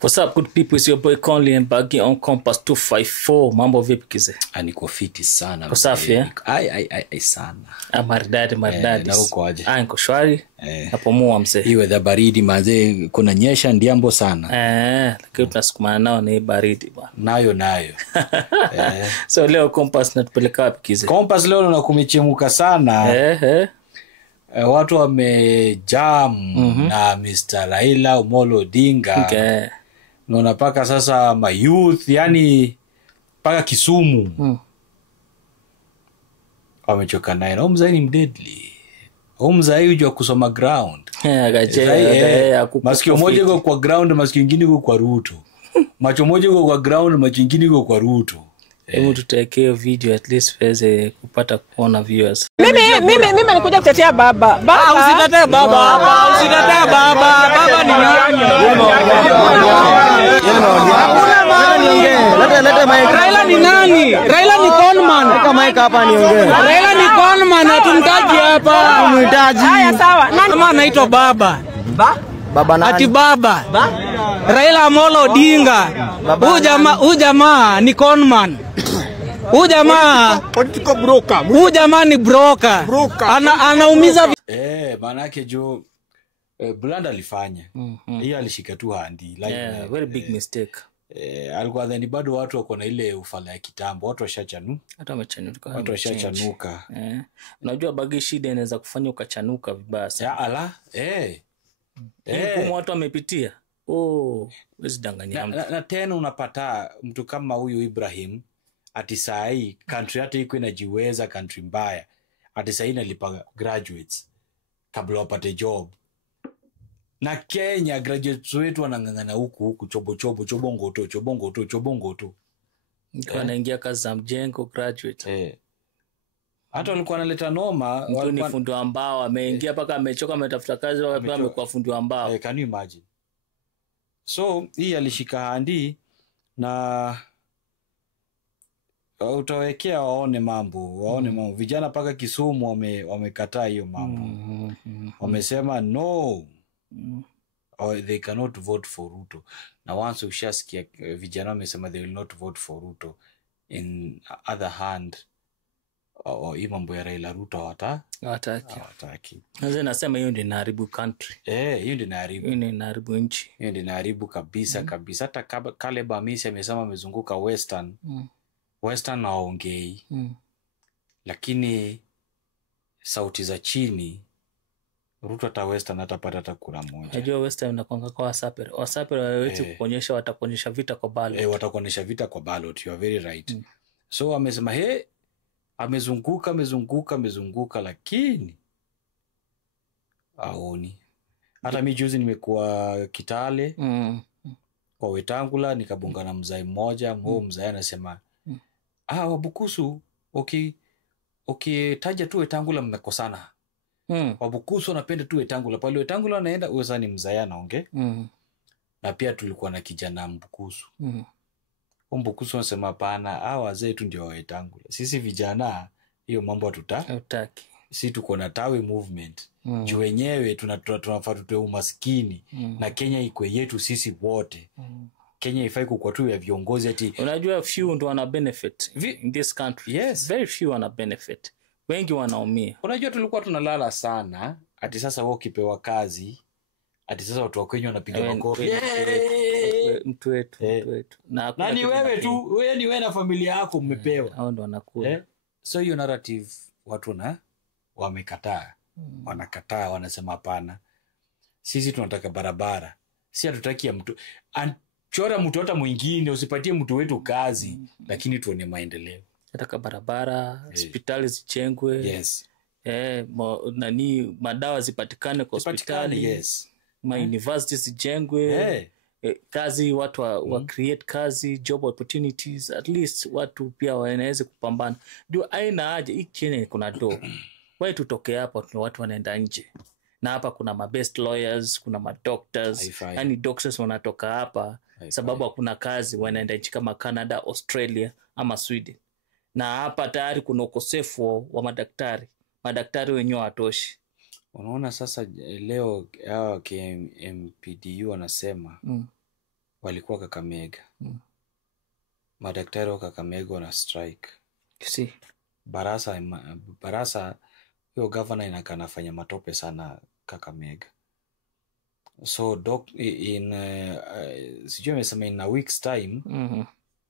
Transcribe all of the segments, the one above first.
What's up, good people? It's your boy Conley and Baggy on Compass 254. Mambo vipi kize? Niko fiti sana. Kwa safi ya? Ai sana. Maridadi. Na uko aje? Niko shwari. Napomua mzee. Hii weather baridi mazee, kuna nyesha ndiambo sana. Lakini tunasukumana nao ni baridi bwana. Nayo. So leo Compass natupeleka wapi kize? Compass leo na kumechemuka sana. Watu wamejam na Mr. Raila Amolo Odinga. Okay. Naona paka sasa ma youth, yani paka Kisumu. Wamechoka naye. Na mzee ni mdeadly. Mzee hujua kusoma ground. Masikio moja iko kwa ground, masikio ingine iko kwa Ruto. Macho moja iko kwa ground, macho ingine iko kwa Ruto. Hebu tutekee video at least weze kupata kuona viewers. Mimi nikuja kutetea baba. Usitetee baba. Baba ni nani? Hakuna maana. Leta mic. Raila ni nani? Raila ni conman. Weka mic hapa niongee. Raila ni conman, hatumtaji hapa. Tumhitaji. Haya sawa. Kama anaitwa baba. Baba nani? Ati baba. Raila Amolo Odinga. Huyu jamaa ni conman. Huyu jamaa ni broker. Anaumiza maana yake jo Blanda alifanya. Yeye alishika tu handi very big mistake. Alikuwa dhani bado watu wako na ile ufala ya kitambo, watu washachanuka. Unajua bagi shida inaweza kufanya ukachanuka vibaya sana. Watu wamepitia. Usidanganya mtu. Na tena unapata mtu kama huyu Ibrahim ati sahi country hata iko inajiweza, country mbaya. Ati sahi inalipa graduates kabla wapate job. Na Kenya graduates wetu wanangangana huku chobongo tu. Wanaingia kazi za mjengo graduate. Hata walikuwa wanaleta noma, mtu ni fundi wa mbao, ameingia paka amechoka ametafuta kazi wapi amekuwa fundi wa mbao. Can you imagine? So hii alishika handi na utawekea waone mambo. Vijana paka Kisumu wamekataa hiyo mambo. Wamesema no. They cannot vote for Ruto. Na once ushasikia vijana wamesema they will not vote for Ruto, in other hand hii mambo ya Raila Ruto hawataki. Sasa nasema hiyo ndio inaharibu country. Hiyo ndio inaharibu nchi. Hiyo ndio inaharibu kabisa. Hata Caleb Amisi amesema amezunguka Western na waongei. Lakini sauti za chini Ruto hata Western atapata hata kura moja. Najua Western unakwanga kwa Wasapere hawezi kuonyesha, watakuonyesha vita kwa ballot. Watakuonyesha vita kwa ballot, you are very right. So amesema amezunguka lakini aoni. Hata mimi juzi nimekuwa Kitale kwa Wetangula, nikabungana mzai mmoja, mzai anasema Wabukusu taja tu Wetangula mmekosana. Wabukusu wanapenda tu Wetangula. Pale Wetangula anaenda uweza ni mzaya naongea. Na pia tulikuwa na kijana Mbukusu. Mbukusu anasema hapana, wazee tu ndio Wetangula. Sisi vijana hiyo mambo hatutaki. Sisi tuko na tawi movement. Juu wenyewe tunafaa tutoe umaskini na Kenya iko yetu sisi wote. Kenya ifai kukua tu ya viongozi ati unajua few ndio wana benefit in this country. Yes. Very few wana benefit. Wengi wanaumia. Unajua tulikuwa tunalala sana ati sasa wao kipewa kazi ati sasa watu wa Kenya wanapiga makofi. Mtu wetu. Na ni wewe tu, wewe ni wewe na familia yako mmepewa. Hao ndo wanakula. So hiyo narrative watu wamekataa. Wanakataa, wanasema hapana. Sisi tunataka barabara. Si hatutaki ya mtu. Chora mtu hata mwingine, usipatie mtu wetu kazi, lakini tuone maendeleo. Nataka barabara, hospitali zijengwe. Yes. Madawa zipatikane kwa hospitali. Yes. University zijengwe. Kazi watu wa create kazi, job opportunities, at least watu pia wanaweza kupambana. Ndio aina haja hii Kenya kuna do. Why tutoke hapa tuna watu wanaenda nje. Na hapa kuna best lawyers, kuna doctors. Yani doctors wanatoka hapa sababu hakuna kazi, wanaenda nchi kama Canada, Australia ama Sweden. Na hapa tayari kuna ukosefu wa madaktari. Madaktari wenyewe hawatoshi. Unaona sasa leo hao KMPDU wanasema walikuwa Kakamega. Madaktari wa Kakamega wana strike. Si Barasa hiyo governor inakanafanya matope sana Kakamega. So sijui amesema in a week's time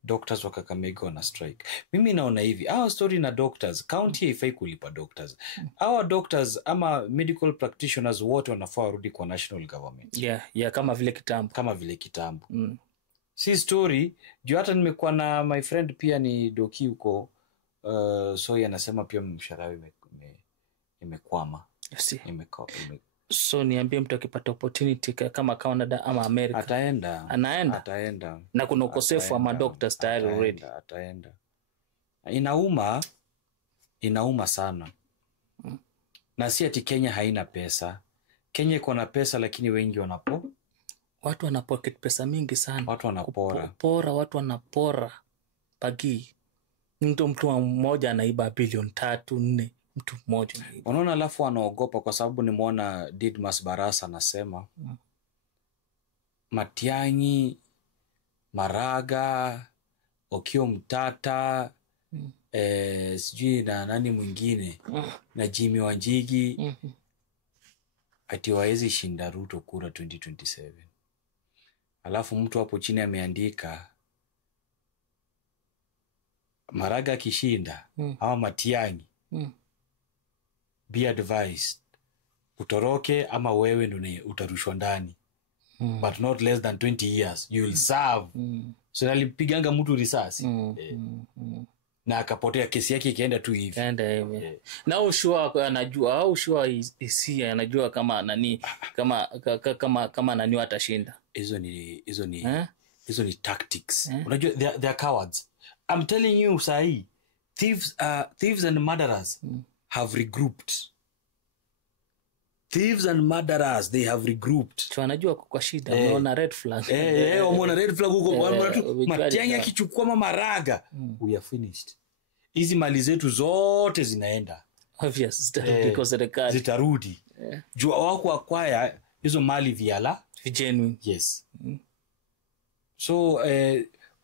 doctors wa Kakamega wana strike. Mimi naona hivi, our story na doctors, county haifai kulipa doctors. Our doctors ama medical practitioners wote wanafaa warudi kwa national government. Yeah, kama vile kitambo. Si story, juu hata nimekuwa na my friend pia ni doki huko, so anasema pia mshahara imekwama. So niambie mtu akipata opportunity kama Canada ama America ataenda. Na kuna ukosefu wa madoctors tayari already. Ataenda. Inauma sana. Na si ati Kenya haina pesa. Kenya iko na pesa lakini wengi watu wana pocket pesa mingi sana. Watu wanapora. Watu wanapora. Pagi. Mtu mmoja anaiba bilioni 3-4. Mtu mmoja. Unaona, alafu anaogopa kwa sababu nimeona Didmas Barasa anasema Matiang'i, Maraga, Okiya Mtata, sijui na nani mwingine, na Jimmy Wanjigi, ati waezi shinda Ruto kura 2027. Alafu mtu hapo chini ameandika Maraga kishinda ama Matiang'i, be advised, utoroke ama wewe ndio utarushwa ndani. But not less than 20 years you will serve. So alipiganga mtu risasi na akapotea, kesi yake ikaenda tu hivi. Na ushua anajua au ushua isi anajua kama nani kama nani watashinda. Hizo ni tactics. Unajua they are cowards. I'm telling you sahi, thieves and murderers have regrouped. Thieves and murderers, they have regrouped. So anajua kwa shida, unaona red flag. Umeona red flag huko, Matiang'i akichukua Maraga, we are finished. Hizi mali zetu zote zinaenda. Obvious, because zitarudi. Jua wako acquire hizo mali genuine. Yes. So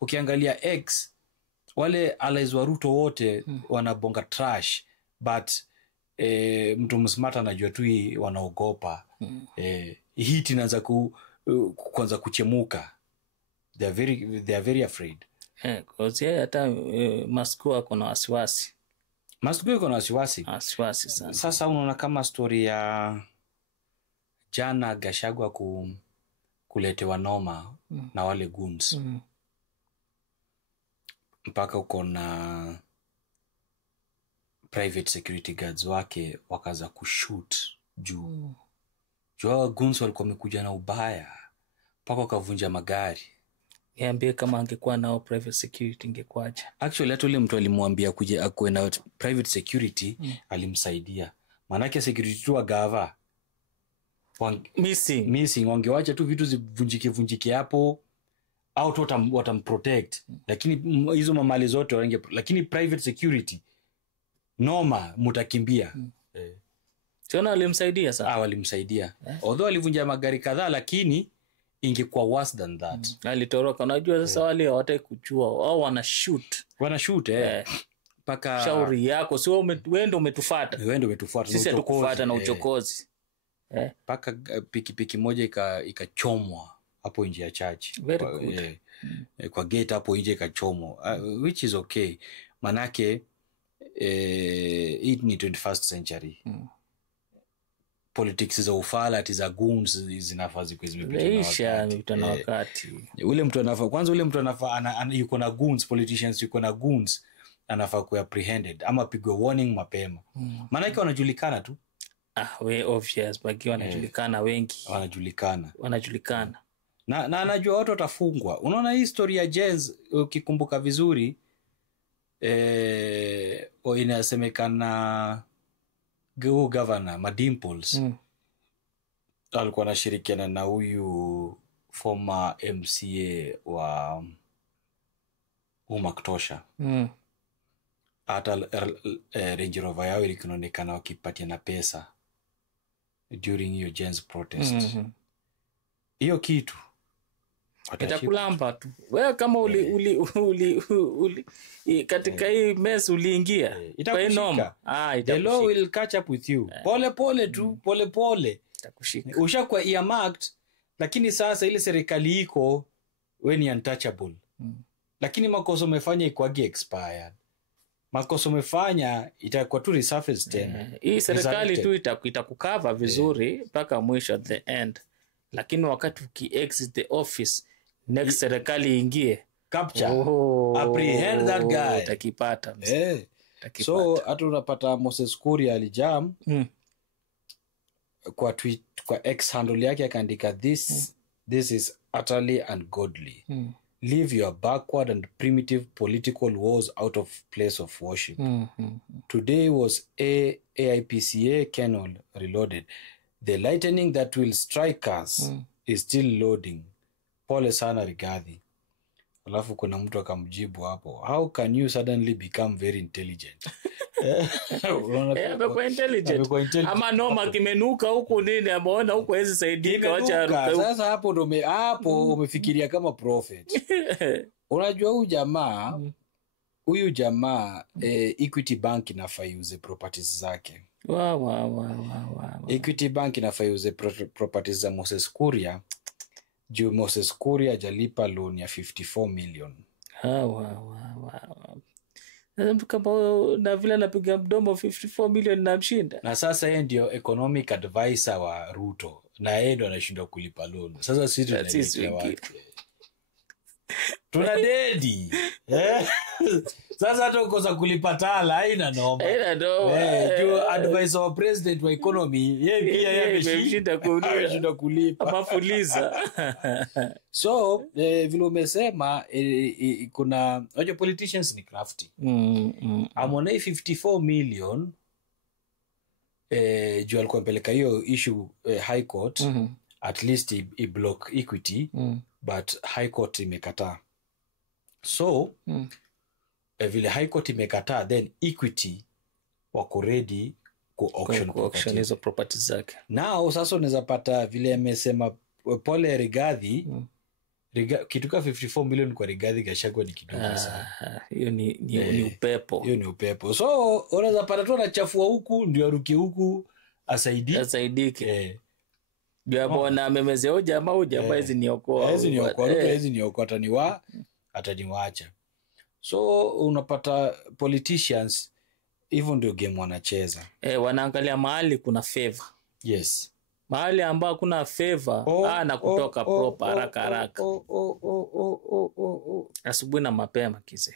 ukiangalia X, wale allies wa Ruto wote wanabonga trash, but mtu msmart anajua tu wanaogopa. Hit inaanza kuanza kuchemuka. They are very afraid. Cause hata Masku ako na wasiwasi. Masku iko na wasiwasi sana. Sasa unaona kama story ya jana Gachagua kuletewa noma na wale goons. Mpaka uko na private security guards wake wakaza kushoot juu. Jua goons walikuwa wamekuja na ubaya mpaka wakavunja magari. Niambie kama angekuwa nao private security ingekwaje? Actually hata yule mtu alimwambia kuja akue na private security, alimsaidia. Maana security tu wa gava missing wangewacha tu vitu zivunjike hapo, au tu watamprotect. Lakini hizo mamali zote lakini private security noma mutakimbia. Siona alimsaidia sana. Walimsaidia. Although alivunja magari kadhaa, lakini ingekuwa worse than that. Alitoroka. Unajua sasa wale hawataki kuchua, au wana shoot paka shauri yako, sio wewe ndio umetufuata. Sisi hatukufuata na uchokozi. Paka pikipiki moja ikachomwa hapo nje ya church. Very good. Kwa gate hapo nje ikachomwa, which is okay. Manake it ni 21st century. Politics za ufala za goons zinafaa zimepita na wakati. Ule mtu anafaa yuko na goons, politicians yuko na goons, anafaa ku apprehended ama pigwe warning mapema. Maana yake wanajulikana tu. We obvious, baki wanajulikana wengi. Wanajulikana. Na anajua watu watafungwa. Unaona hii story ya Jazz ukikumbuka vizuri, inasemekana governor Madimples alikuwa anashirikiana na huyu former MCA wa Umaktosha. Hata Range Rover yao ilikuonekana wakipatia na pesa during hiyo Jens protest. Hiyo kitu itakulamba tu. Wewe kama uli katika hii mess uliingia, itakushika. The law will catch up with you. Pole pole tu, pole pole. Itakushika. Ushakuwa earmarked, lakini sasa ile serikali iko wewe ni untouchable. Lakini makosa umefanya ikwagi expired. Makosa umefanya itakuwa tu resurface tena. Hii serikali tu itakukava vizuri mpaka mwisho at the end. Lakini wakati uki-exit the office, next serikali ingie, capture, apprehend that guy. Utakipata. So hata unapata Moses Kuria alijam kwa tweet, kwa X handle yake akaandika this is utterly ungodly. Leave your backward and primitive political wars out of place of worship. Today was AIPCA Kennel Reloaded. The lightning that will strike us is still loading. Pole sana Rigathi. Alafu kuna mtu akamjibu hapo, how can you suddenly become very intelligent? Amekuwa intelligent. Ama noma kimenuka huku nini, ameona huku hawezi saidika, wacha aruke. Sasa hapo umefikiria kama prophet. Unajua huyu jamaa Equity Bank inafaa use properties zake. Equity Bank inafaa use properties za Moses Kuria. Juu Moses Kuria hajalipa loan ya 54 million. Na vile napiga mdomo 54 million na mshinda. Na sasa yeye ndio economic advisor wa Ruto. Na yeye ndio anashindwa kulipa loan. Sasa sisi tunalipa watu. Tuna dedi. Sasa hata ukosa kulipa tala haina noma. Juu advisor wa president wa economy yeye pia ameshinda kulipa. Mafuliza. So vile umesema kuna unajua politicians ni crafty. Amona 54 million juu alikuwa mpeleka hiyo issue high court, at least i block Equity, but high court imekataa. So vile high court imekataa, then Equity wako ready ku auction hizo properties zake. Now sasa unaweza pata vile amesema pole Rigathi, kituka 54 million kwa Rigathi Gachagua ni kidogo sana. Hiyo ni upepo. Hiyo ni upepo. So unaweza pata tu anachafua huku ndio aruke huku asaidike. Jambo na memezea jamaa hizi niokoa. Hizi niokoa ataniwacha. So unapata politicians hivyo ndio game wanacheza. Wanaangalia mahali kuna favor. Yes. Mahali ambao kuna favor na kutoka proper haraka. Asubuhi na mapema kize.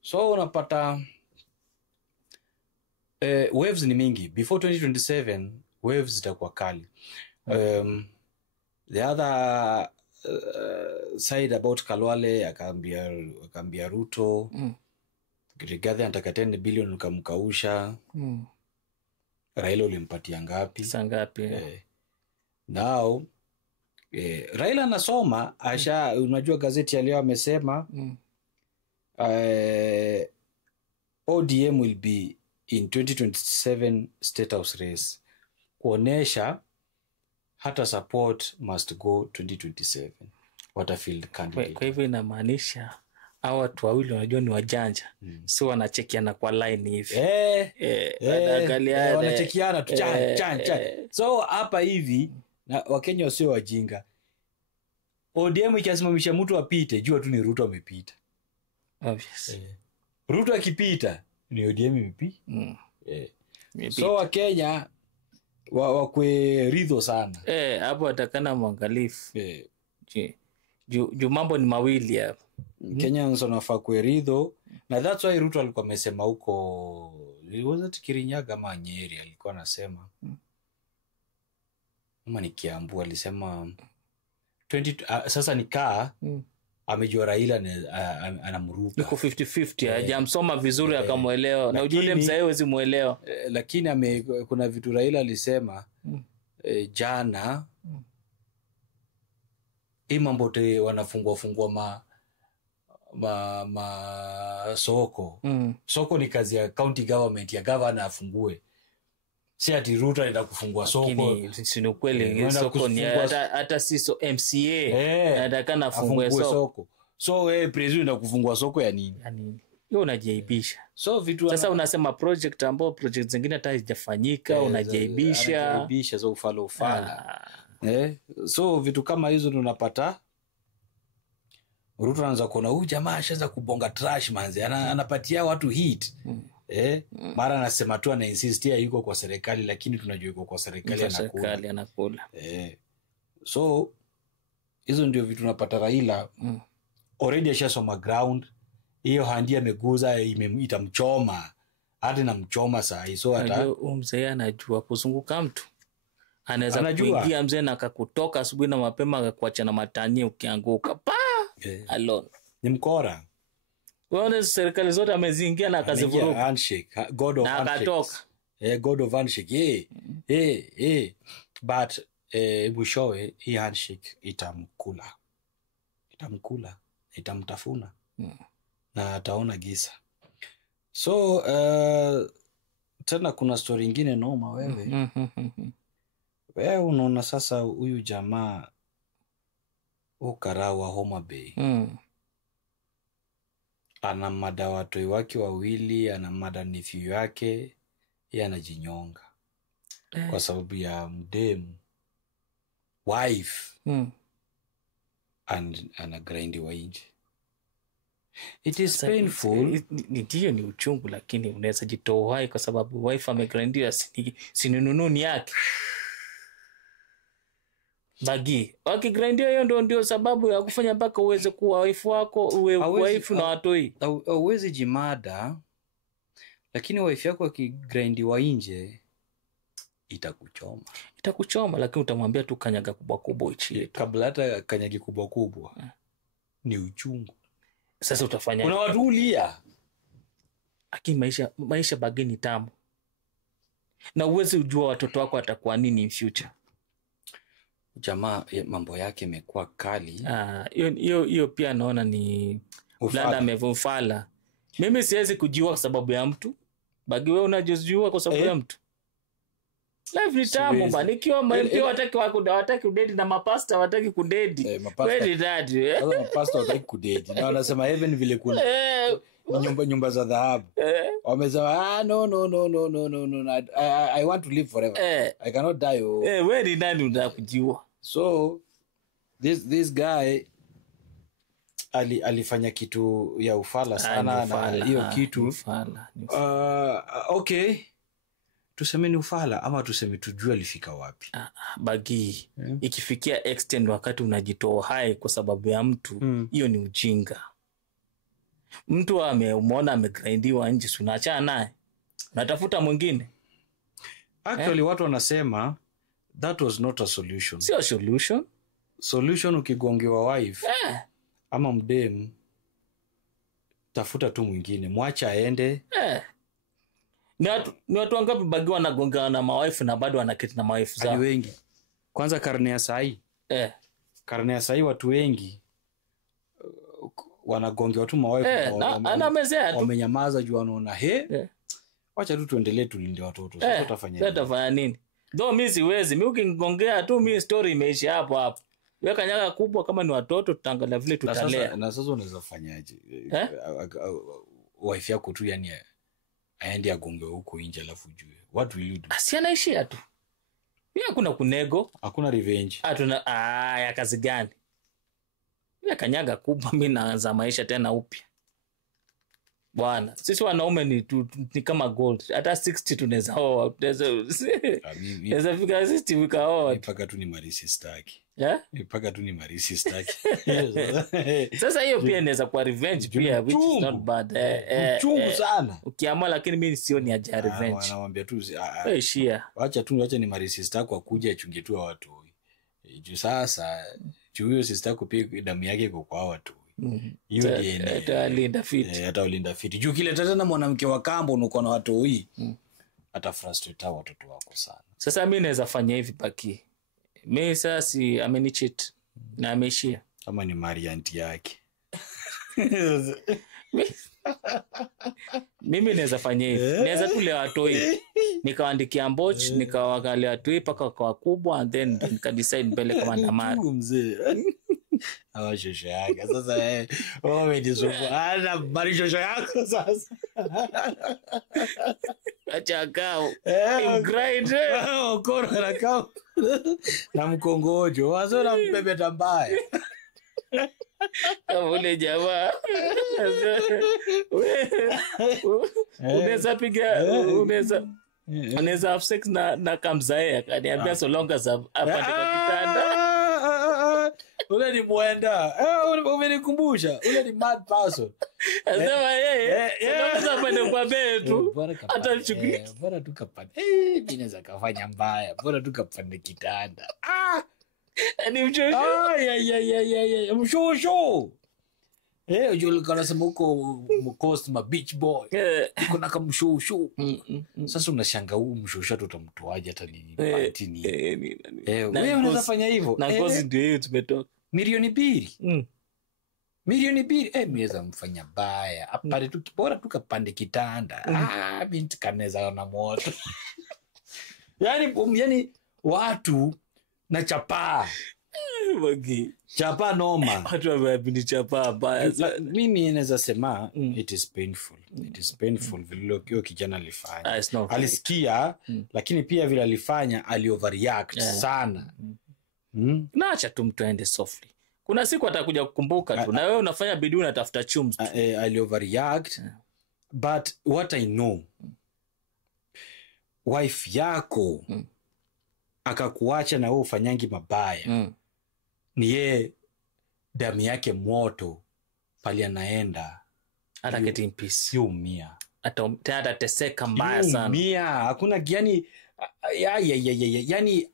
So unapata waves ni mingi. Before 2027 waves zitakuwa kali. The other side about Kalwale akaambia Ruto Rigathi anataka 10 billion ukamkausha. Raila ulimpatia ngapi? Sangapi? Now Raila anasoma unajua gazeti ya leo amesema ODM will be in 2027 state house race, kuonesha hata support must go 2027 Waterfield candidate. Kwa hivyo inamaanisha hao watu wawili wanajua ni wajanja, si wanachekiana kwa line hivi. Wanachekiana tu chan. So hapa hivi na Wakenya wasio wajinga. ODM ikisimamisha mtu apite, jua tu ni Ruto amepita. Obvious. Ruto akipita ni ODM imepita. So Wakenya wakwe ridho sana. Hapo atakana mwangalifu. Juu mambo ni mawili hapo. Kenyans wanafaa kwe ridho, na that's why Ruto alikuwa amesema huko Kirinyaga ama Nyeri alikuwa anasema kama ni Kiambu alisema 20 sasa nikaa amejua Raila anamruka. Niko 50-50 hajamsoma vizuri akamuelewa, na ujue mzee hawezi muelewa. Lakini kuna vitu Raila alisema jana mambo te wanafungua soko. Soko ni kazi ya county government, ya governor afungue. si ati Ruto anaenda kufungua soko. Lakini si ukweli soko ni hata si MCA anataka afungue soko. So president anaenda kufungua soko ya nini? Hiyo unajiaibisha. So vitu sasa unasema project zingine hata hazijafanyika, unajiaibisha za ufala. So vitu kama hizo tunapata Ruto anaanza kuona huyu jamaa ashaanza kubonga trash manzi, anapatia watu hit. Mara anasema tu ana insistia yuko kwa serikali, lakini tunajua yuko kwa serikali anakula. So hizo ndio vitu tunapata. Raila already ashasoma ground. Hiyo handi ameguza itamchoma. Hata namchoma saa hii. So hata mzee anajua kuzunguka mtu. Anaweza kuingia mzee na akakutoka asubuhi na mapema akakuacha na matania ukianguka. Alone. Ni mkora. Wewe serikali zote ameziingia na akazivuruga. Handshake. God of handshake. God of handshake. But mwishowe hii handshake itamkula. Itamtafuna. Na ataona giza. So tena kuna story nyingine noma wewe. Wewe unaona sasa huyu jamaa Karau wa Homa Bay. Ana mada watoi wake wawili, ana mada nephew yake, yeye anajinyonga. Kwa sababu ya mdemu wife and ana grind wa nje. It is painful. Ndio ni uchungu, lakini unaweza jitoa hai kwa sababu wife amegrindia sinununi yake. Bagi wakigrindia hiyo ndio sababu ya kufanya mpaka uweze kuwa wife wako, uwe wife na watoi. Uweze jimada, lakini wife yako akigrindiwa nje itakuchoma, lakini utamwambia tu kanyaga kubwa ichi. Kabla hata kanyagi kubwa ni uchungu. Sasa utafanya kuna watu ulia. Lakini maisha Bagi ni tamu. Na uweze ujua watoto wako atakuwa nini in future. Jamaa mambo yake imekuwa kali. Hiyo pia naona ni blada amevufala. Mimi siwezi kujua kwa sababu ya mtu. Bagi wewe unajua kwa sababu ya mtu. Life ni tamu bana. Nikiwa mpio wataki kudedi na mapasta wataki kudedi. Kweli dadi. Sasa mapasta wataki kudedi. Na wanasema heaven vile kuna nyumba za dhahabu. Wamesema no. I want to live forever. I cannot die. Wewe ni nani unakujua? So this guy alifanya kitu ya ufala sana na hiyo kitu ufala. Okay. Tuseme ni ufala ama tuseme tujue alifika wapi. Bagi ikifikia extend wakati unajitoa hai kwa sababu ya mtu, hiyo ni ujinga. Mtu umeona amegrindiwa nje, unaachana naye. Unatafuta mwingine. Actually watu wanasema that was not a solution. Sio solution. Solution ukigongewa wife ama mdem, tafuta tu mwingine, mwacha aende. Ni watu wangapi Bagi wanagongana na mawife na bado wanaketi na mawife zao? Ni wengi. Kwanza karne ya sahi. Karne ya sahi watu wengi wanagongewa tu mawife wamenyamaza juu wanaona wacha tu tuendelee tulinde watoto. Sasa tutafanya nini? Ndio mimi siwezi. Mimi ukingongea tu mimi story imeisha hapo. Wewe kanyaga kubwa kama ni watoto tutaangalia vile tutalea. Na sasa unaweza fanyaje? Wife yako tu yani aende agonge huko nje alafu ujue. What will you do? Si anaishia tu. Mimi hakuna kunego, hakuna revenge. Hatuna ya kazi gani? Mimi kanyaga kubwa mimi naanza maisha tena upya. Bwana, sisi wanaume ni kama gold. Hata 60 tunaweza oa, tunaweza fika 60 vikaoa. Mpaka tu ni marisi staki. Mpaka tu ni marisi staki. Sasa hiyo pia inaweza kuwa revenge pia, which is not bad. Uchungu sana. Ukiamua, lakini mimi sioni haja revenge. Wanawaambia tu shia. Acha ni marisi staki akuja achunge tu watu. Juu sasa huyo sister pia damu yake iko kwa watu. Hiyo DNA atalinda fiti. Juu kile tena mwanamke wa kambo unakuwa na watu hii. Ata frustrate watoto wako sana. Sasa mimi naweza fanya hivi Baki. Mimi sasa amenicheat na ameishia. Kama ni Marianti yake. Mimi naweza fanya hivi. Naweza tu leo atoi. Nikawaandikia Mboch, nikawaangalia atoi paka kwa kubwa and then nikadecide mbele kama ndamana. Mzee. Hawa shosho yake. Sasa wewe ndio sofa. Ana bali shosho yako sasa. Acha kao. Grind. Okoro na kao. Na mkongojo. Wazo na mbebeta mbaya. Ule jamaa. Unaweza piga unaweza have sex na kamzae akaniambia so long as apate kwa kitanda. Ule ni mwenda. Umenikumbusha. Ule ni mad person. Sasa yeye unaweza kwenda kwa betu hata mchukulie. Bora tukapande. Mimi naweza kafanya mbaya. Bora tukapande kitanda. Ni mchosho. Ya mshosho. Ujue kana sema huko Coast ma beach boy. Kuna kama mshosho. Sasa unashanga huu mshosho tutamtoaje hata nini party ni. Wewe unaweza fanya hivyo. Na ngozi ndio hiyo tumetoka. Milioni 2. Milioni 2 mweza mfanya baya. Apare tu bora tukapande kitanda. Binti kaneza na moto. Yani watu na chapa Wagi. Chapa noma. Watu wamebini chapa baya. Mimi naweza sema it is painful. It is painful vile kio kijana alifanya. Alisikia lakini pia vile alifanya alioverreact sana. Naacha tu mtu aende softly. Kuna siku atakuja kukumbuka tu na wewe unafanya bidii unatafuta chums. Alioverreact. But what I know wife yako akakuacha na wewe ufanyangi mabaya. Ni yeye damu yake moto pali anaenda hata get in peace. Yumia. Hata teseka mbaya sana. Yumia. Hakuna yani yani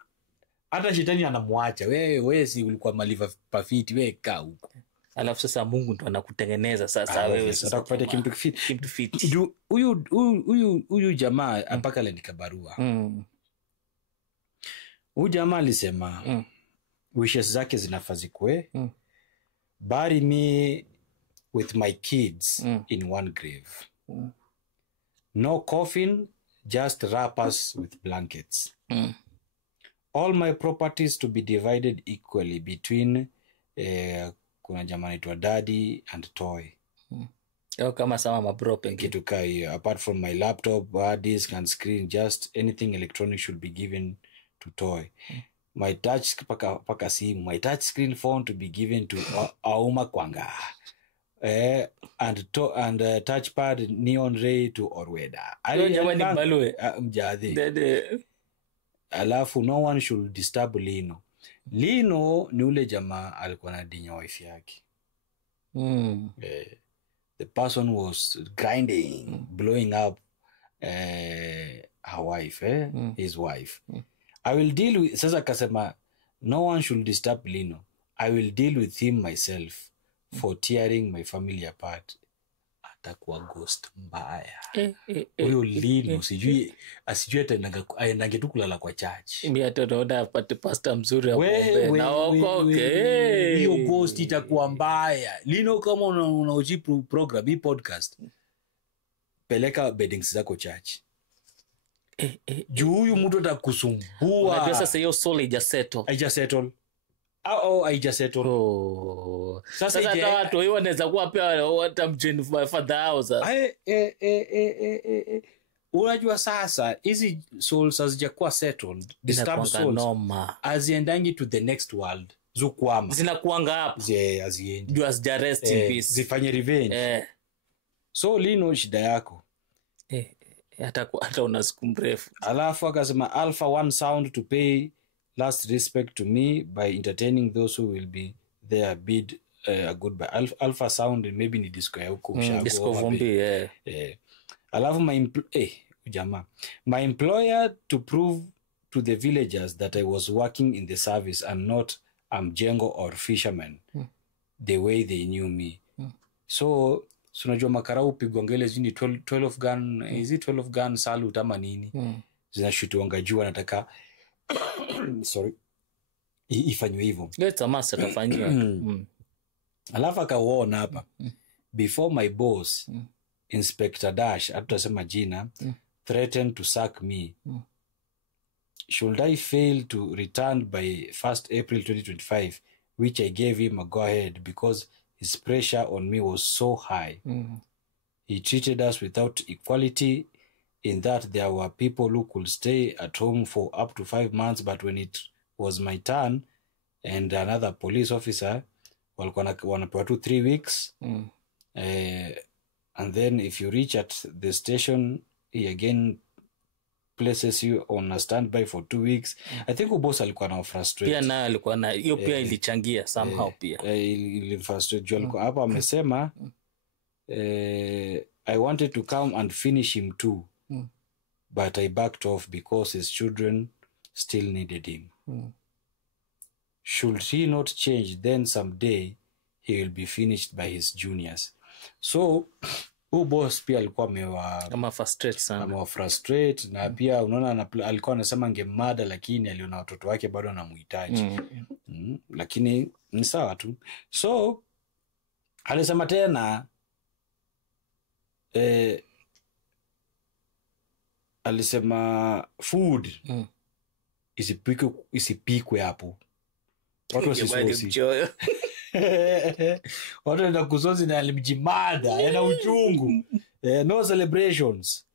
hata shetani anamwacha. Wewe si ulikuwa maliva pafiti wewe kaa huko. Alafu sasa Mungu ndo anakutengeneza sasa wewe sasa atakupatia kitu fit. Huyu jamaa mpaka aliandika barua. Huyu jamaa alisema wishes zake zinafazi kwe. Bury me with my kids in one grave. No coffin, just wrap us with blankets. All my properties to be divided equally between kuna jamaa anaitwa Daddy and Toy. Kama sama mabro pengi. Kitu kaa hiyo. Apart from my laptop, hard disk and screen, just anything electronic should be given to Toy. My touch paka simu, my touch screen phone to be given to Auma Kwanga. And touchpad Neon Ray to Orweda. Jamani balue. Mjadhi. Dede. Alafu no one should disturb Lino. Lino ni ule jamaa alikuwa na dinya wife yake. The person was grinding, blowing up her wife, his wife. I will deal with, sasa kasema, no one should disturb Lino. I will deal with him myself for tearing my family apart. Atakuwa ghost mbaya. Huyo Lino, asijui aendange tu kulala kwa church. Mimi hata naona apate pastor mzuri hapo na okoke. Hiyo ghost itakuwa mbaya. Lino, kama unaoji program hii podcast, peleka beddings zako church. Juu huyu mtu atakusumbua. Unajua sasa hiyo soul haijasettle. Haijasettle. Sasa hata watu wao wanaweza kuwa pia watamjeni father house. Unajua sasa hizi souls hazijakuwa settled. Disturbed souls haziendangi to the next world. Zukwama. Zinakuanga hapo. Haziendi. Juu hazija rest in peace. Zifanye revenge. So Lino shida yako. Hata una siku mrefu. Alafu akasema Alpha One Sound to pay last respect to me by entertaining those who will be there bid a goodbye. Alpha Sound maybe ni disco ya huko ushago. Disco vumbi, Alafu my employer to prove to the villagers that I was working in the service and not Mjengo or fisherman the way they knew me. So unajua makarau pigwa ngele zini 12 gun, is it 12 gun salute ama nini? Zinashutiwanga juu anataka sorry ifanywe hivyo. Leta master tafanywa. Alafu akaona hapa before my boss Inspector Dash, hatutasema jina, threatened to sack me. Should I fail to return by 1st April 2025, which I gave him a go-ahead because his pressure on me was so high. He treated us without equality in that there were people who could stay at home for up to 5 months, but when it was my turn and another police officer, walikuwa wanapewa tu 3 weeks. And then if you reach at the station, he again places you on a standby for 2 weeks. I think boss alikuwa na frustrate. Pia na alikuwa na hiyo pia ilichangia somehow pia. Ili frustrate alikuwa hapa amesema I wanted to come and finish him too. But I backed off because his children still needed him. Should he not change, then someday he will be finished by his juniors. So boss pia alikuwa kama frustrate sana. Kama frustrate na pia unaona alikuwa anasema angemada, lakini aliona watoto wake bado anamhitaji. Lakini ni sawa tu. So alisema tena alisema food isipikwe hapo. Watu wasisosi. Watu wenda kusosi na alimjimada, yana uchungu. No celebrations.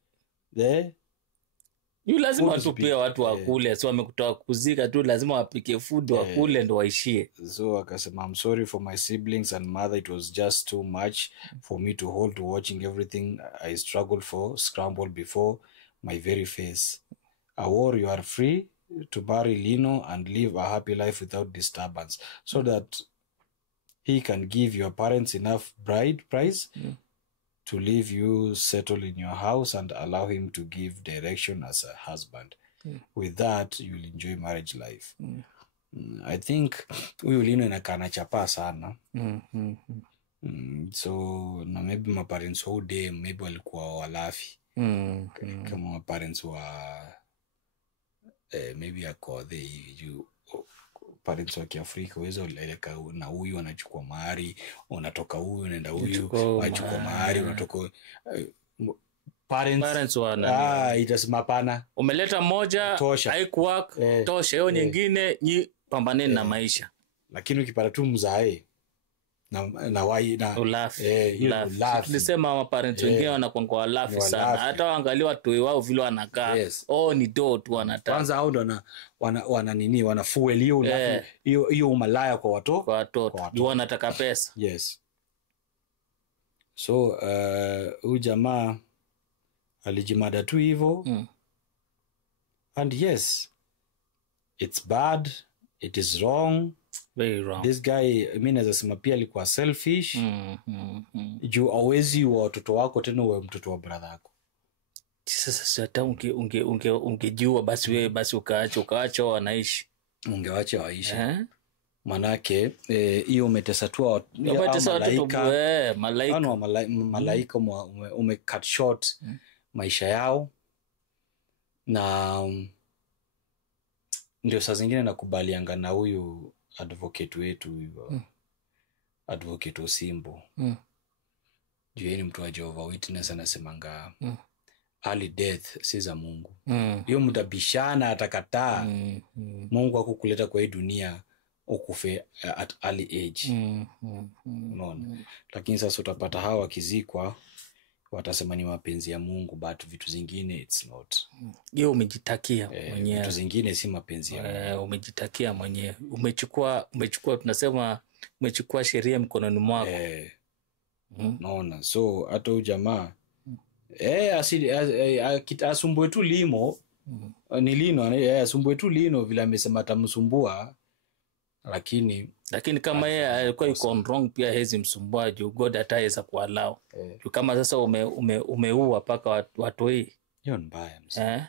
Yu lazima watu pia watu wakule, so wamekutoa kuzika tu, lazima wapike food wakule ndo waishie. So akasema, I'm sorry for my siblings and mother, it was just too much for me to hold to watching everything I struggled for scramble before my very face. A war, you are free to marry Lino and live a happy life without disturbance, so that he can give your parents enough bride price to leave you settle in your house and allow him to give direction as a husband. With that, you'll enjoy marriage life. I think huyu Lino inakana chapa sana. So na maybe my parents whole day maybe walikuwa walafi. Kama my parents wa maybe akodhe you parents wa Kiafrika waweza uleleka na huyu anachukua mahari, unatoka huyu unaenda huyu, unachukua mahari, unatoka parents wana itasema pana, umeleta moja haikuwork, tosha hiyo nyingine nyi pambaneni na maisha. Lakini ukipata tu mzae na wai na ulafi. Tulisema ma parents wengine wanakuwa walafi sana. Hata waangalia watu wao vile wanakaa. Ni do tu wanataka. Kwanza hao ndo wana nini, wana fuel hiyo umalaya kwa watoto. Ndio wanataka pesa. Yes. So huyu jamaa alijimada tu hivyo. And yes, it's bad, it is wrong. Very wrong. This guy, I mean, azasema pia alikuwa selfish. Juu hawezi wa watoto wako tena uwe mtoto wa brother yako. Sasa hata ungejua basi wewe basi ukaacha wanaishi. Ungewacha waishi. Manake hiyo umetesa tu malaika umecut short maisha yao. Na ndio saa zingine nakubalianga na huyu advocate wetu hivyo. Advocate Osimbo. Juu yeye ni mtu wa Jehovah Witness, anasemanga early death si za Mungu. Hiyo mtabishana atakataa. Mungu hakukuleta kwa hii dunia ukufe at early age. Unaona? Lakini sasa utapata hawa wakizikwa watasema ni mapenzi ya Mungu, but vitu zingine it's not. Hiyo umejitakia mwenyewe. Vitu zingine si mapenzi ya Mungu. Umejitakia mwenyewe. Umechukua tunasema umechukua sheria mkononi mwako. Naona. So hata huyu jamaa asumbue tu Limo, ni Lino, asumbue tu Lino vile amesema atamsumbua, lakini kama yeye alikuwa yuko wrong pia hezi msumbua juu God ataweza kuallow. Kama sasa umeua paka watu hii. Hiyo ni mbaya msema.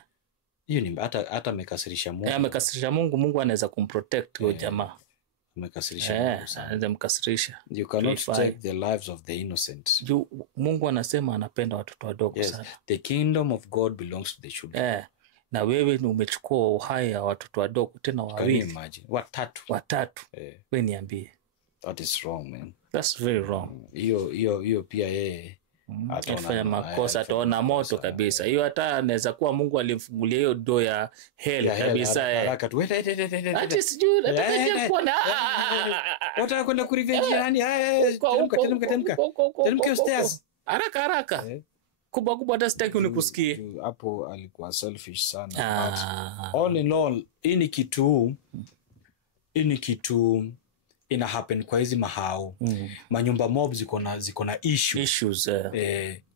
Hiyo ni hata amekasirisha Mungu. Amekasirisha Mungu, Mungu anaweza kumprotect huyo jamaa. Amekasirisha Mungu sana. Anaweza mkasirisha. You cannot take the lives of the innocent. Juu Mungu anasema anapenda watoto wadogo sana. The kingdom of God belongs to the children. Na wewe umechukua uhai wa watoto wadogo tena wawili. Watatu. Wewe niambie. That is wrong, man. That's very wrong. Hiyo pia yeye atafanya makosa, ataona moto kabisa. Hiyo hata anaweza kuwa Mungu alimfungulia hiyo door ya hell kabisa. Haraka tu. Ati sijui nataka kuona Wataka kwenda kurevenge yani? Teremka stairs. Haraka. Kubwa hata sitaki unikusikie. Hapo alikuwa selfish sana. All in all, ini kitu ina happen kwa hizi mahao. Manyumba mob ziko na issues.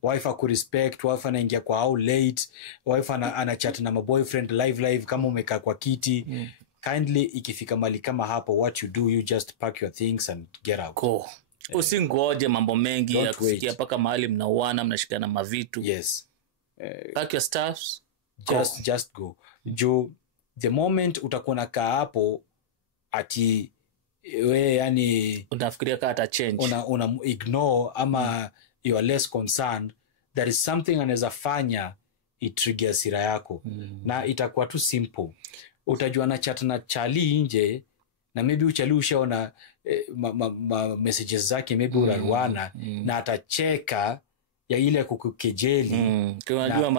Wife aku respect, wife anaingia kwa how late, wife ana chat na my boyfriend live kama umekaa kwa kiti. Kindly ikifika mali kama hapo, what you do, you just pack your things and get out. Go. Usingoje mambo mengi ya kufikia paka mahali mnauana, mnashikana mavitu. Yes. Pack your stuffs. Just go. Jo, the moment utakuwa nakaa hapo ati we yani unafikiria kaa ata change, una ignore ama you are less concerned, there is something anaweza fanya itrigger sira yako. Na itakuwa tu simple. Utajua na chat na chali nje na maybe uchali ushaona messages zake, maybe uraruana na atacheka ya ile kukukejeli. Tunajua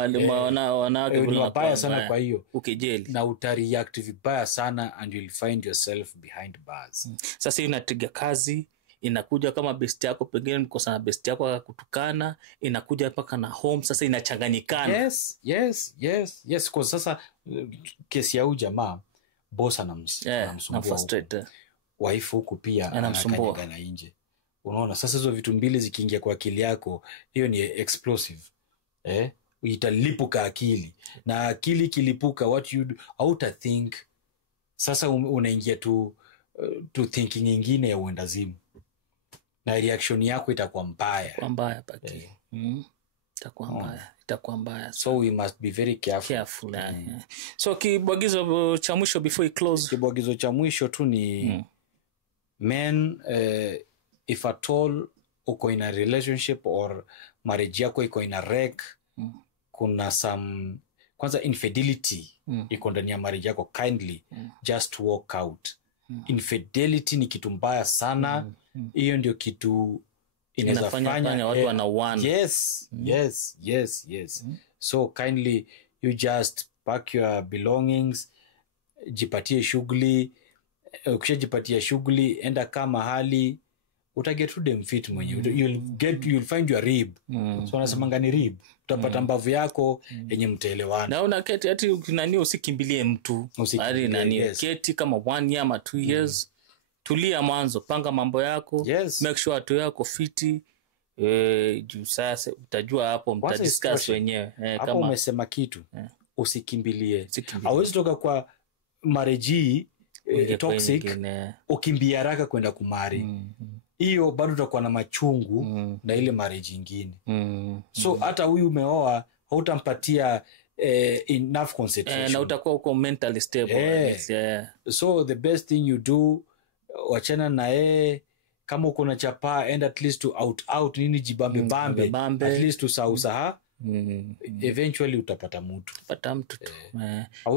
wanawake kuna wabaya sana, kwa hiyo ukejeli na utareact vibaya sana and you'll find yourself behind bars. Sasa inatriga kazi, inakuja kama best yako, pengine mkosa na best yako akakutukana, inakuja mpaka na home, sasa inachanganyikana. Yes, kwa sasa kesi ya jamaa boss anamsumbua, wife huku pia anamsumbua na nje. Unaona sasa hizo vitu mbili zikiingia kwa akili yako, hiyo ni explosive. Italipuka akili, na akili kilipuka, what you do, think. Sasa unaingia tu thinking nyingine ya uendazimu, na reaction yako itakuwa mbaya paki. Itakuwa mbaya. So we must be very careful. So kibwagizo cha mwisho before we close. Kibwagizo cha mwisho tu ni men, if at all uko in a relationship or marriage yako iko in a wreck, kuna some kwanza infidelity iko ndani ya marriage yako, kindly just walk out. Infidelity ni kitu mbaya sana. Hiyo ndio kitu inaweza fanya watu wanauana. Yes. So kindly you just pack your belongings, jipatie shughuli. Ukishajipatia shughuli, enda kama mahali utaget to them fit mwenyewe. You'll find your rib. So nasemanga ni rib. Utapata mbavu yako yenye mtaelewana. Na unaketi ati nani, usikimbilie mtu. Hadi nani keti kama 1 year ama 2 years. Tulia mwanzo, panga mambo yako. Make sure watu yako fiti. Juu sasa utajua hapo mtadiscuss wenyewe. Kama umesema kitu, usikimbilie. Hauwezi toka kwa marriage toxic ukimbia haraka kwenda kumari. Hiyo bado utakuwa na machungu na ile marriage nyingine. So hata huyu umeoa hautampatia enough concentration, na utakuwa uko mentally stable. So the best thing you do, wachana na kama uko na chapa, end at least to out nini, jibambe at least to sausaha. Eventually utapata mtu tu.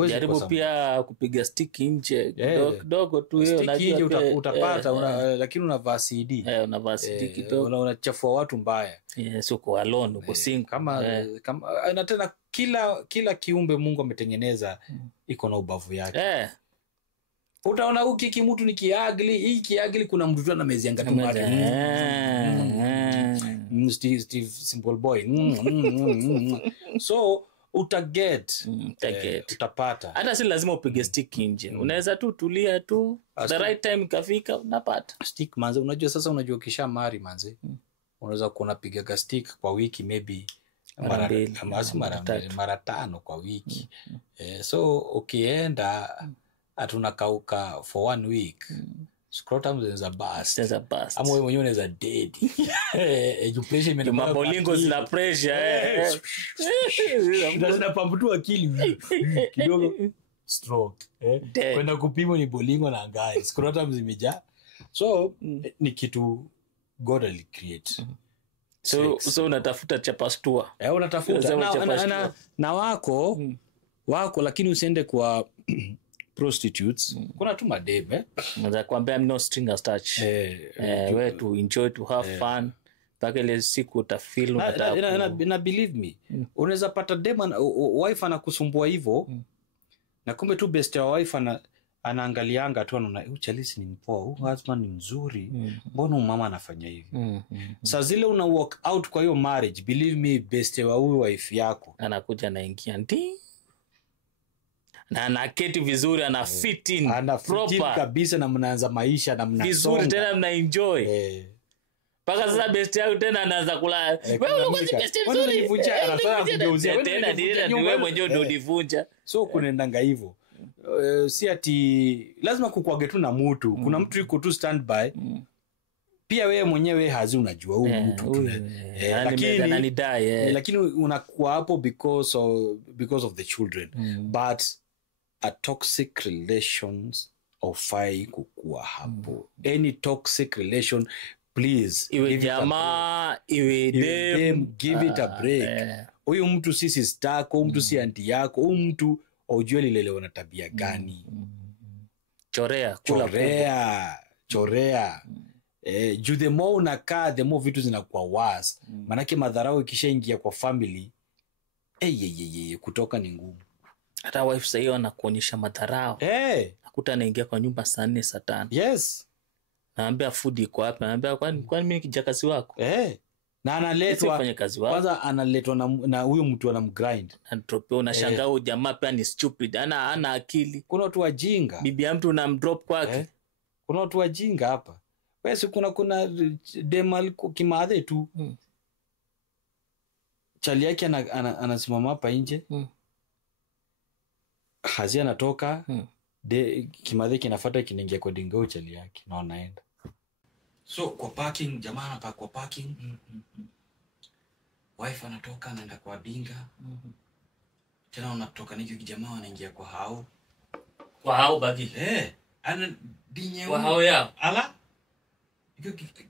Jaribu pia kupiga stick nje kidogo tu, hiyo unajua utapata. Lakini unavaa CD, unavaa CD kidogo, unachafua watu mbaya. Uko alone, uko single. Kama na tena kila kiumbe Mungu ametengeneza iko na ubavu yake. Utaona huki kimutu ni kiagli, hii kiagli kuna mtu ana mezianga tu mali. Steve simple boy. So utaget. Utapata. Hata si lazima upige stick nje. Unaweza tu tulia tu, the right time ikafika unapata. Stick manze, unajua kisha mari manze. Unaweza kuona piga stick kwa wiki maybe mara 5 kwa wiki. So ukienda atunakauka for 1 week, scrotum zinaweza bust. Ama wewe mwenyewe unaweza dead. Education mabolingo zina pressure. Unaweza pambutua akili kidogo, stroke. Kwenda kupima ni bolingo na ngai, scrotum zimejaa. So ni kitu God ali create. So unatafuta chapastua. Unatafuta na wako lakini usiende kwa prostitutes kuna tu madebe Mwanza kuambia no string attached. Wewe to enjoy, to have fun. Paka ile siku utafeel unataka. Na believe me, unaweza pata dema wife anakusumbua hivyo na kumbe tu best ya wife anaangalianga tu anaona Chalisi ni mpoa, husband ni mzuri, mbona mama anafanya hivi? Sasa zile una walk out kwa hiyo marriage, believe me, best wa huyu wife yako anakuja naingia ndi na anaketi vizuri, ana fit in proper kabisa, na mnaanza maisha na mnasonga vizuri, tena mna enjoy. Paka sasa best yako tena anaanza kula. Wewe uko best vizuri. Univunja anataka kugeuzia tena ni wewe mwenyewe ndio univunja. So kunaendanga hivyo. Si ati lazima kukwage tu na mtu. Kuna mtu yuko tu standby. Pia wewe mwenyewe hazi unajua huyu mtu lakini unakuwa hapo because of the children. But a toxic relations ofai kukua hapo. Any toxic relation, please, iwe jamaa, iwe dem, give it a break. Huyu mtu si sister yako, mtu si auntie yako, huyu mtu ujue lilelewa na tabia gani. Chorea. Juu the more unakaa, the more vitu zinakuwa worse. Manake madharau ikishaingia kwa family, kutoka ni ngumu. Hata wife sasa hiyo anakuonyesha madharau. Nakuta anaingia kwa nyumba saa 4 saa 5. Yes. Naambia food iko hapa, naambia kwani mimi kijakazi wako? Na analetwa kwanza, analetwa na huyo mtu anamgrind. Antropeo unashangaa huyo jamaa pia ni stupid. Ana akili. Kuna watu wajinga. Bibi ya mtu unamdrop kwake. Kuna watu wajinga hapa. Wewe kuna demal kimadhe tu. Chali yake anasimama hapa nje. Hazi anatoka. Kimadhe kinafuata kinaingia kwa dingo chali yake na wanaenda. So kwa parking, jamaa anapaka kwa parking. Wife anatoka anaenda kwa dinga. Tena unatoka niki kijamaa wanaingia kwa hao. Kwa hao bagi. Ana dinye kwa hao yao. Ala.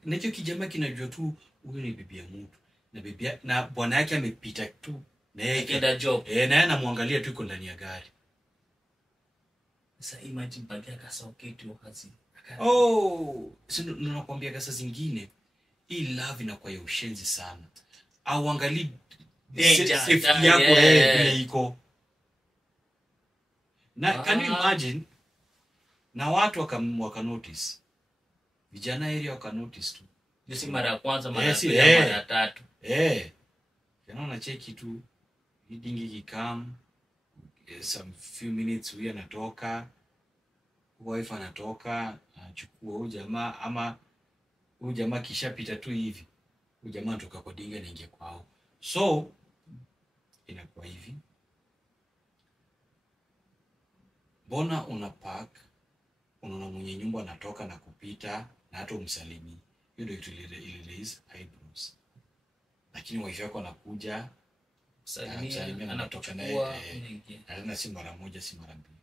Niki kijamaa kinajua tu huyu ni bibi ya mtu. Na bibi na bwana yake amepita tu. Na yeye kenda job. Na yeye anamwangalia tu yuko ndani ya gari. Sasa imagine bagi akasoke tu hazi. Sio nakwambia gasa zingine hii love inakuwa ya ushenzi sana. Au angalia safety yako vile iko. Na can you imagine na watu waka notice. Vijana area waka notice tu. Ni mara ya kwanza, mara ya pili, mara ya tatu. Unaona cheki tu dingi kikam some few minutes huyu anatoka. Wife anatoka, anachukua huyu jamaa, ama huyu jamaa kishapita tu hivi. Huyu jamaa anatoka kwa dinga na ingia kwao. So inakuwa hivi. Mbona unapark, unaona mwenye nyumba anatoka na kupita na hata umsalimi. Hiyo ndio kitu ile raise eyebrows. Lakini wife yako anakuja, salimia, anatoka naye, ana si mara moja si mara mbili.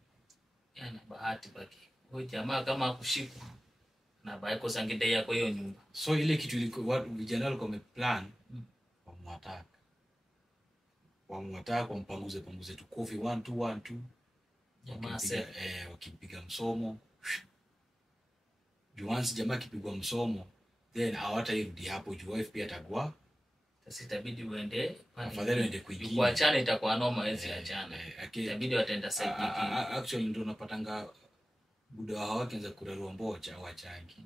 Yana bahati baki. Huyu jamaa kama akushikwa na baiko sangide yako hiyo nyumba. So ile kitu ilikuwa watu vijana walikuwa wameplan wamwataka wampanguze tu coffee 1 2 jamaa sasa wakimpiga msomo. Once jamaa kipigwa msomo, then hawata irudi hapo, wife pia atagwa. Sasa itabidi uende afadhali uende kwingine. Kuachana itakuwa noma hizi achana. Itabidi wataenda side nyingine. Actually ndio unapatanga buda wao kianza kurarua mbocha au achangi.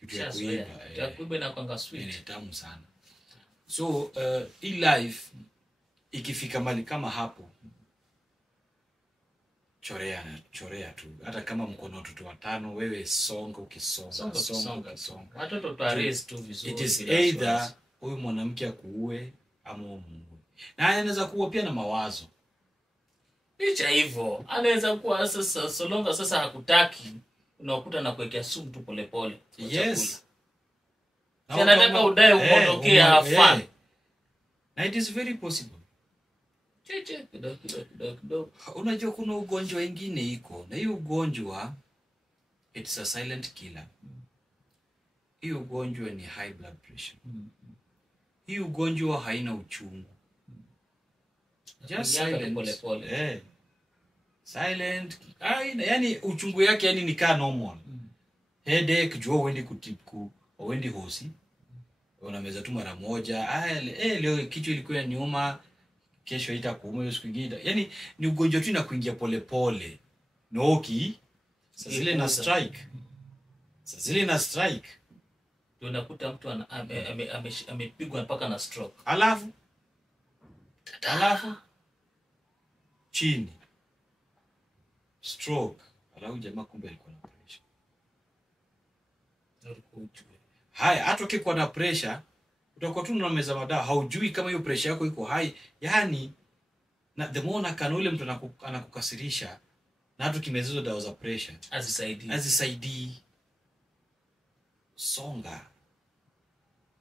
Kitu ya kuiba. Ya kuiba na kwanga sweet. Ni tamu sana. So hii life ikifika mali kama hapo, chorea tu. Hata kama mko na watoto 5, wewe songa ukisonga. Watoto tu raise tu vizuri. It is either huyu mwanamke akuue ama umuue. Na anaweza kuwa pia na mawazo. Licha hivyo, anaweza kuwa sasa solonga sasa hakutaki, unakuta na kuwekea sumu tu polepole. Yes. Na nataka udae uondokea hafan. Na it is very possible. Kidogo. Unajua kuna ugonjwa mwingine iko, na hiyo ugonjwa it's a silent killer. Hiyo ugonjwa ni high blood pressure. Hiyo ugonjwa haina uchungu. Just silent. silent. Yani uchungu yake yani nikaa normal. Headache jua uendi kutipu, uendi hosi. Unameza tu mara moja. Leo kichwa ilikuwa nyuma, kesho itakuuma siku nyingine. Yani ni ugonjwa tu inakuingia pole pole. Noki sasa zile na strike. Ndio unakuta mtu amepigwa mpaka na stroke. Alafu chini stroke. Alafu jamaa kumbe alikuwa na pressure. Haya, hata ukikuwa na pressure utakuwa tu unameza madawa, haujui kama hiyo pressure yako iko high. Yani na the more kana ule mtu anakukasirisha na hata kimezezo dawa za pressure azisaidii. Songa.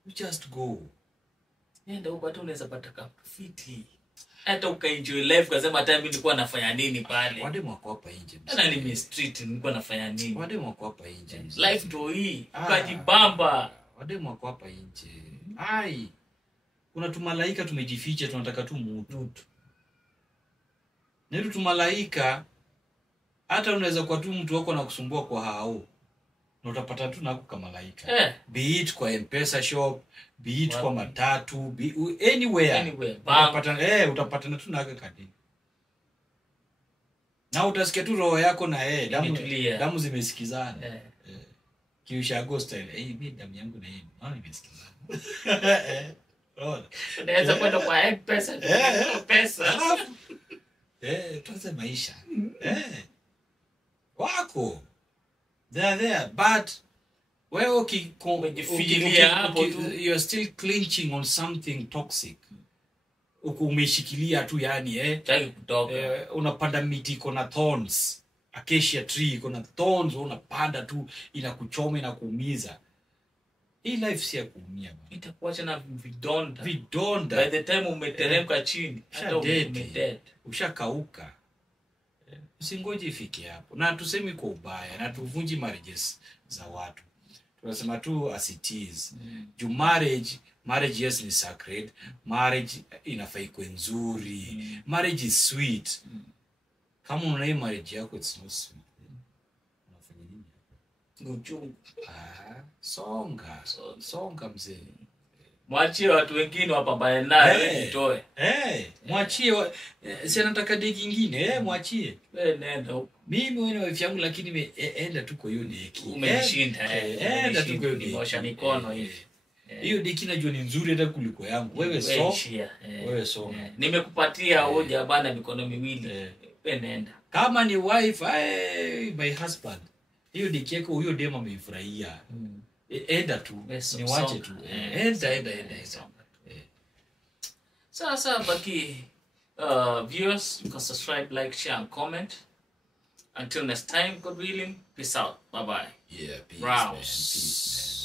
You just go. Nenda huko hata unaweza pata kafiti. Hata ukaenjoy life kasema hata mimi nilikuwa nafanya nini pale. Wade mwako hapa nje. Ana ni street nilikuwa nafanya nini? Wade mwako hapa nje. Life ndio hii. Ukajibamba. Wade mwako hapa nje. Ai. Kuna tumalaika tumejificha tunataka tu mtu. Ndio tumalaika hata unaweza kwa tu mtu wako na kusumbua kwa hao. Na utapata tu nako kama malaika. Be it kwa M-Pesa shop, be it kwa matatu, anywhere. Utapata na tu nako kadini. Na utasikia tu roho yako na damu zimesikizana. Kiusha Agosta mimi damu yangu na yeye. Naona imesikizana. Unaweza kwenda kwa M-Pesa, pesa. Tuanze maisha. Wako. They're there, but wewe ukifikiria hapo tu you're still clinching on something toxic. Umeshikilia tu yani tayari kutoka. Unapanda miti iko na thorns. Acacia tree iko na thorns, unapanda tu inakuchoma inakuumiza. Hii life si ya kuumia bwana. Itakuacha na vidonda. By the time umeteremka chini, hata umedead. Ushakauka. Usingoje ifike hapo. Na tusemi kwa ubaya na tuvunji marriages za watu. Tunasema tu as it is. Marriage yes ni sacred. Marriage inafaa ikuwe nzuri. Marriage is sweet. Kama unaona marriage yako it's not sweet. Unafanya nini? Uchungu. Songa mzee. Mwachie watu wengine wapambane naye itoe. Mwachie si anataka deki nyingine, mwachie. Nenda huko. Mimi wewe wife yangu lakini enda tu kwa hiyo deki. Umeshinda. Enda tu kwa hiyo deki. Osha mikono hivi. Hiyo deki najua ni nzuri hata kuliko yangu. Wewe so. Nimekupatia hoja bana mikono miwili. Nenda. Kama ni wife, my husband. Hiyo deki yako huyo dema ameifurahia. Enda tu. Ni wache tu. Enda. Sasa baki viewers, you can subscribe, like, share and comment. Until next time, God willing, peace out. Bye bye. Yeah, peace. Man. Peace, man.